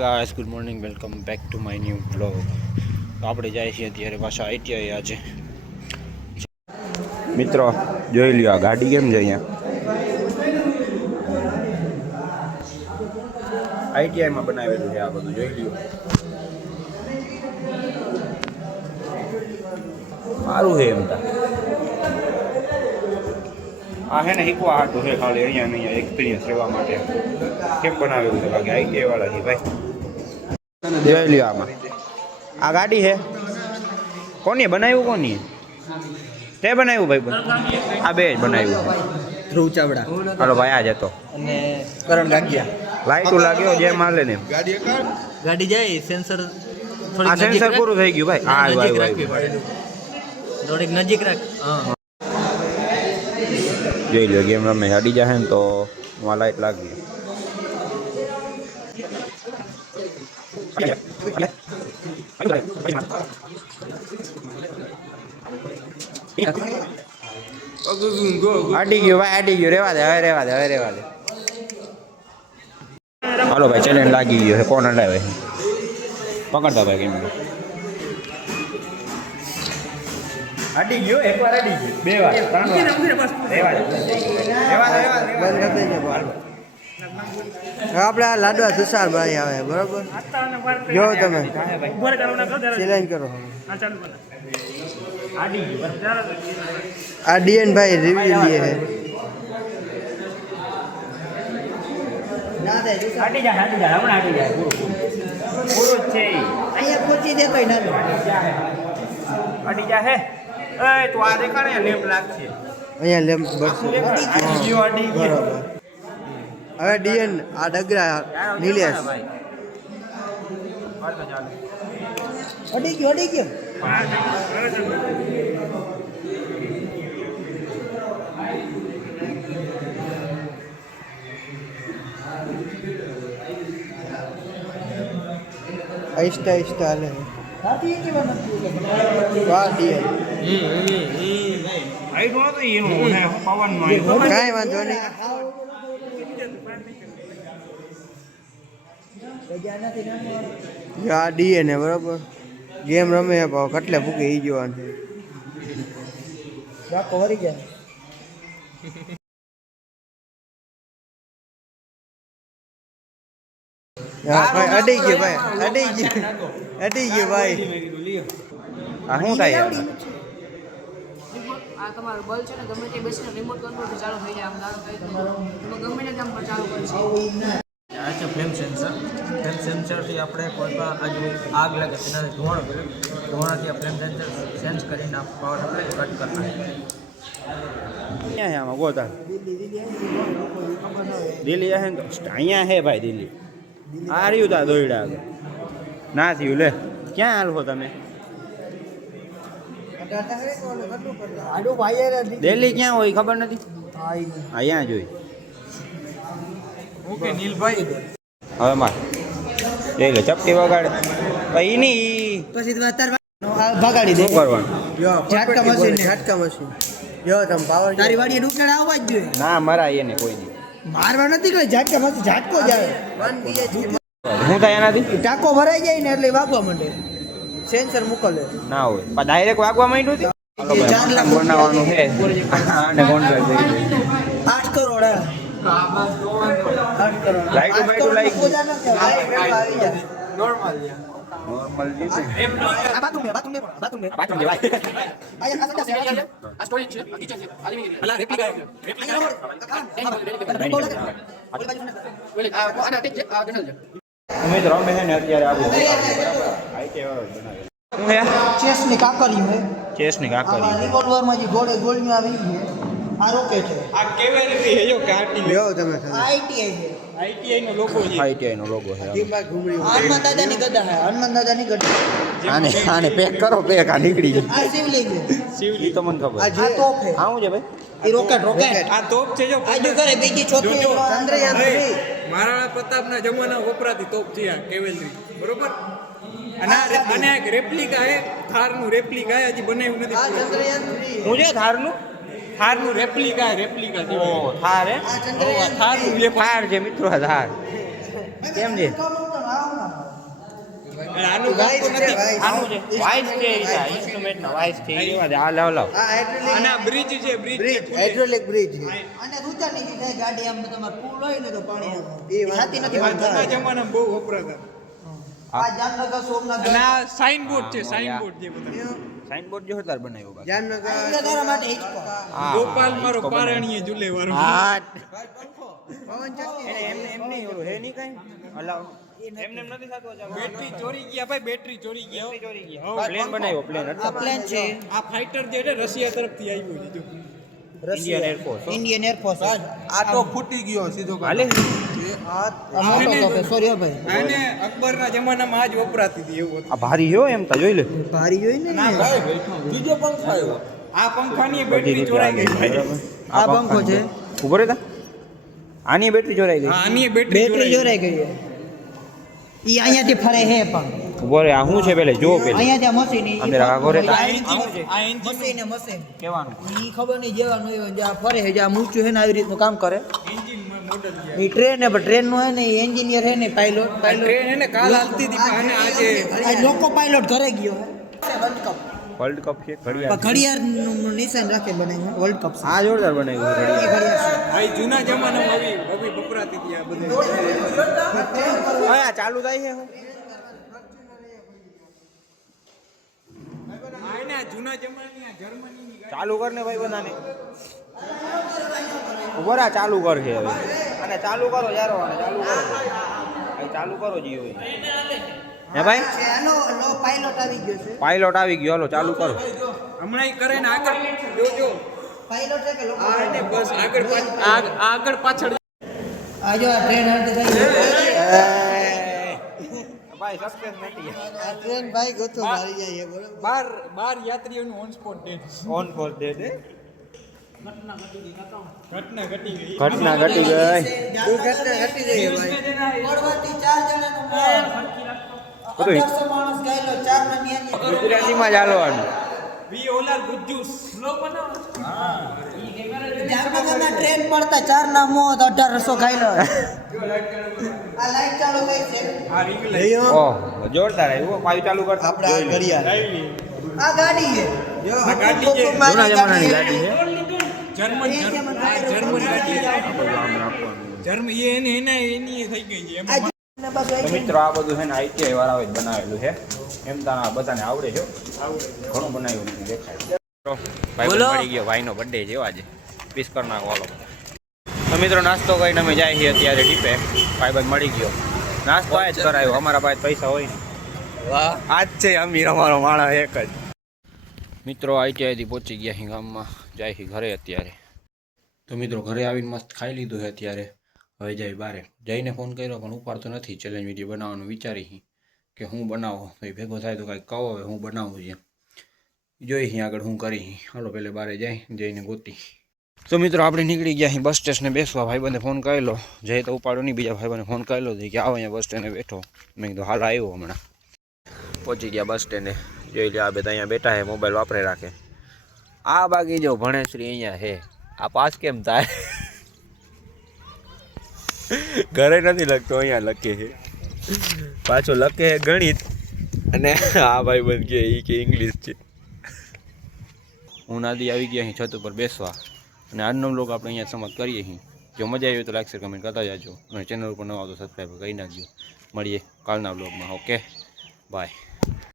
Guys good morning welcome back to my new blog. તો આપણે જાય છીએ અત્યારે પાછા આઈટીઆઈ આજે. મિત્રો જોઈ લ્યો આ ગાડી કેમ છે અહીંયા આઈટીઆઈમાં બનાવેલું છે આ બધું જોઈ લ્યો. સારું છે એમ તા આ હે ને શીખવા હાટું છે ખાલી અહીંયા એક્સપિરિયન્સ રહેવા માટે કેમ બનાવેલું છે બાકી આઈટીઆઈ વાળા છે ભાઈ. જોઈ લ્યો આમાં આ ગાડી છે કોની બનાવ્યું કોની તે બનાવ્યું ભાઈ આ બે જ બનાવ્યું ધ્રુવ ચાવડા હાલો ભાઈ આ જતો અને કરણ ગાગિયા લાઈટું લાગ્યો જે માલે ને ગાડી જાય સેન્સર આ સેન્સર પૂરું થઈ ગયું ભાઈ આ થોડીક નજીક રાખ. જોઈ લો ગેમ રમે હાડી જાય ને તો એમાં લાઈટ લાગી. આડી ગયું ભાઈ આડી ગયું રેવા દે હવે રેવા દે. હાલો ભાઈ ચેલેન્જ લાગી ગયો છે કોણ હટાવે છે પકડતા ભાઈ કેમ આડી ગયો એકવાર આડી ગયો બે વાર આપણે આ લાડવા તુષારભાઈ આવે બરોબર જો તમે ચેલેન્જ કરો. આ ડીએન ભાઈ રિવ્યુ લે છે. આડી જાય હમણાં આડી જાય પૂરું છે અહીંયા પહોંચી દે કઈ ના આડી જાય હે એ તું આ દેખાડે લેમ્પ લાગશે અહીંયા લેમ્પ બસ બરોબર. હવે ડીએન આ ડગરા નિલેશ અડી ગયો આહિસ્તા હાલે વાહ ડીએન કાંઈ વાંધો નહીં. આ ડીએ ને બરોબર ગેમ રમે કટલે ફૂકે ઈ જોવાનું છે. અડી ગયો ભાઈ. આ શું થાય આ તમારું બલ્બ છે ને ગમે તે બેસીને રિમોટ કંટ્રોલથી ચાલુ થઈ જાય આમ દારૂ થઈ જાય ગમે તે કામ પર ચાલુ કરશે. આ છે ફ્લેમ સેન્સરથી આપણે કોઈ પણ આગ લાગે તેનાથી ધુવાણાથી આ ફ્લેમ સેન્સર સેન્સ કરીને આ પાવર આપણે કટ કરતા. અહીંયા આમાં ગોતા દિલ્હી હે ને અહીંયા હે ભાઈ દિલ્હી આ રહ્યું તા દોયડા આગળ ના થયું લે ક્યાં હાલો તમે દિલ્હી ક્યાં હોય ખબર નથી અહીંયા જોઈ ઓકે નીલભાઈ હવે માર એ લે ચપટી વગાડે પછી નહીં પછી ભગાડી દે કરવાનું ઝાટકા મશીન જો તમે પાવર તારી વાડીએ ડુકડા આવવા જ જોઈએ ના મરાય એને કોઈ દી મારવા નથી કોઈ ઝાટકા મશીન ઝાટકો જ આવે શું થાય એનાથી ટાંકો ભરાઈ જાય ને એટલે વાગવા માંડે સેન્સર મોકલે ના હોય પણ ડાયરેક્ટ વાગવા માંડ્યું હતું 4 લાખ બનાવવાનું છે અને કોન્ટ્રાક્ટ થઈ ગયો 8 crore 8 crore light light normal જીતે આ બાથરૂમ લે ભાઈ આ સ્ટોરેજ છે કિચન છે અલા રેપ્લિકા આના ટેક છે આ જનરલ છે મિત્રો અમે છે ને અત્યારે આવું આઈટી વાળો બનાવે શું હે ચેસ ની કાકરી હે ચેસ ની કાકરી રિવોલ્વર માં જે ગોળીઓ આવી છે આ રોકેટ છે આ કેવેરી હે જો કાટી લ્યો તમે આઈટીઆઈ છે આઈટીઆઈ નો લોગો છે આઈટીઆઈ નો લોગો છે દિમાગ ઘૂમરી હનુમાન દાદાની ગદા છે હનુમાન દાદાની ગદા આને પેક કરો પેક આ નીકળી જાય આ શિવલિંગ છે શિવલી તો મને ખબર આ તોપ છે હા શું છે ભાઈ એ રોકેટ આ તોપ છે જો આજુ કરે બીજી છોકરી ચંદ્રયાન 3 મહારાણા પ્રતાપના જમાના વપરાતી તોપ છે આ કેવેલરી બરોબર અને એક રેપ્લિકા હે થારનું રેપ્લિકા હજી બનાવ્યું નથી. આ ચંદ્રયાન 3 હું છે થારનું થારનું રેપ્લિકા ઓ થાર હે થારનું થાર છે મિત્રો થાર કેમ છે આનું વાઇસ છે વાઇસ આનું છે વાઇસ છે ઇન્સ્ટ્રુમેન્ટ ના વાઇસ છે એવા દે આ લાવ આ હાઇડ્રોલિક અને બ્રિજ છે બ્રિજ બ્રિજ હાઇડ્રોલિક બ્રિજ અને ઊંચા નીચે થાય ગાડી આમ તમારે પુલ હોય ને તો પાણી આમ એ થાતી નથી જૂના જમાનામાં બહુ વપરાતા આ જામનગર સોમનાથ અને આ સાઇન બોર્ડ છે સાઇન બોર્ડ જે બધા સાઇન બોર્ડ જોરદાર બનાવ્યો બાકી જામનગર તારા માટે હિચકો ગોપાલ મારો પારણીય ઝૂલે વાળો હા પવન ચક્કી એને એમ નહીં ઓલું હે નહીં કઈ અલાવ એમને નથી થતું અચ્છા બેટરી ચોરી ગયા ભાઈ બેટરી ચોરી ગયા ચોરી ગયા પ્લેન બનાવ્યો પ્લેન આ પ્લેન છે આ ફાઇટર જે છે રશિયા તરફથી આવ્યું છે જો ઇન્ડિયન એરફોર્સ ઇન્ડિયન એરફોર્સ આ તો ફૂટી ગયો સીધો હાલે સોરી ભાઈ આને અકબરના જમાનામાં આજ વપરાતી હતી એવું હતું આ ભારી હો એમ તા જોઈ લે ભારી હોય ને બીજો પંખ આવ્યો આ પંખાની બેટરી ચોરાઈ ગઈ ભાઈ આ પંખો છે ઉભો રહેતા આની બેટરી ચોરાઈ ગઈ હા આની બેટરી બેટરી જોરાઈ ગઈ છે ઈ અહીંયાથી ફરે હે પણ ઉભો રે આ શું છે પેલે જો પેલે અહીંયા મશીન અંદર આગો રે આ એન્જિન મશીન મશીન કેવાનું ઈ ખબર નહીં જેવા નહીં હોય જ્યાં ફરે છે જ્યાં ઊંચું છે ને આવી રીતનું કામ કરે એન્જિન મોડલ છે એ ટ્રેન ને પણ ટ્રેન નો હે ને એન્જિનિયર હે ને પાયલોટ ટ્રેન એને કાલ હાલતી હતી પણ આને આજે આ લોકો પાયલોટ ઘરે ગયો હે વર્લ્ડ કપ વર્લ્ડ કપ છે ઘડિયાળ પણ ઘડિયાળનું નિશાન રાખે બનાવ્યું વર્લ્ડ કપ આ જોરદાર બનાવ્યું એ ઘડિયાળ ઘડિયાળ આ જૂના જમાનામાં આવી વપરાતી હતી આ બધે હા ચાલુ થાય છે હું આને આ જૂના જમાનાની આ જર્મનીની ગાડી ચાલુ કર ને ભાઈ બધાને ઉભો રા ચાલુ કર છે હવે અને ચાલુ કરો યાર અને ચાલુ કરો ભાઈ ચાલુ કરો જીઓ હે ભાઈ આનો લો પાયલોટ આવી ગયો છે પાયલોટ આવી ગયો હાલો ચાલુ કરો હમણાં ઈ કરે ને આગળ જોજો પાયલોટ છે કે લોકો આ એને બસ આગળ પાછળ આ જો આ ટ્રેન હાલતી થઈ ભાઈ સસ્પેન્સ નથી આ ટ્રેન ભાઈ ગોતો મારી જાય બરોબર 12 યાત્રીઓનું ઓન સ્પોટ ડેથ ઓન ફોર ડે દે ઘટના ઘટી ગઈ ઘટના ઘટી ગઈ દુર્ઘટના ઘટી જાય ભાઈ પડવાથી 4 જણાનું મોત બધું 1800 માણસ ગયેલો 4 ના ન્યાની ગુજરાતીમાં જ હાલવાનું વી ઓલર ગુજ્જુસ લો બનાવો જામનગરમાં ટ્રેન પડતા 4 ના મોત 1800 ગયેલો આ લાઈટ ચાલુ થઈ છે આ રિંગ લાઈટ ઓહ જોરદાર આવ્યું પાયું ચાલુ કરતા આપણે આ ઘડિયાળ આ ગાડી છે જો આ ગાડી છે જૂના જમાનાની ગાડી છે જર્મન ગાડી જર્મન એની થઈ ગઈ છે એમાં તો મિત્રો આ બધું છે ને આઈટીઆઈ વાળાએ જ બનાવેલું છે એમ તો આ બધાને આવડે છે ઘણું બનાવ્યું નથી દેખાય ભાઈ મળી ગયો ભાઈનો બર્થડે છે આજે પીસ કરી નાખો હાલો તો મિત્રો નાસ્તો કરીને અમે જાય છીએ અત્યારે ટીપે ભાઈ મળી ગયો નાસ્તો આ જ કરાયો અમારા પાસે પૈસા હોય ને વાહ આજ છે અમીર અમારો માણસ એક જ મિત્રો આઈટીઆઈથી પહોંચી ગયા અહીં ગામમાં જાય છે ઘરે અત્યારે તો મિત્રો ઘરે આવીને મસ્ત ખાઈ લીધું છે અત્યારે હવે જાય બારે જઈને ફોન કર્યો પણ ઉપાડતો નથી ચેલેન્જ વિડીયો બનાવવાનું વિચારી કે હું બનાવો તો એ ભેગો થાય તો કાંઈક કહો હવે હું બનાવું છે જોઈ અહીં આગળ હું કરી હાલો પહેલે બારે જઈને ગોતી તો મિત્રો આપણે નીકળી ગયા અહીં બસ સ્ટેશને બેસવા ભાઈબંધે ફોન કરેલો જઈ તો ઉપાડો નહીં બીજા ભાઈબંધે ફોન કરેલો કે આવો અહીંયા બસ સ્ટેન્ડે બેઠો મેં કીધું હાલ આવ્યો હમણાં પહોંચી ગયા બસ સ્ટેન્ડે જોઈ લે આ બધા અહીંયા બેઠા છે મોબાઈલ વાપરે રાખે આ બાકી જો ભણેશ્રી અહીંયા હે આ પાસ કેમ થાય ઘરે નથી લખતો અહીંયા લખે છે પાછો લખે છે ગણિત અને આ ભાઈ બંધ કે એ કે ઇંગ્લિશ છે હું નાદી આવી ગયા અહીં છત ઉપર બેસવા અને આજનો બ્લોગ આપણે અહીંયા સમાપ્ત કરીએ અહીં જો મજા આવી તો લાઈક શેર કમેન્ટ કરતા જાજો અને ચેનલ ઉપર નવા તો સબસ્ક્રાઈબ કરી નાખજો મળીએ કાલના બ્લોગમાં ઓકે બાય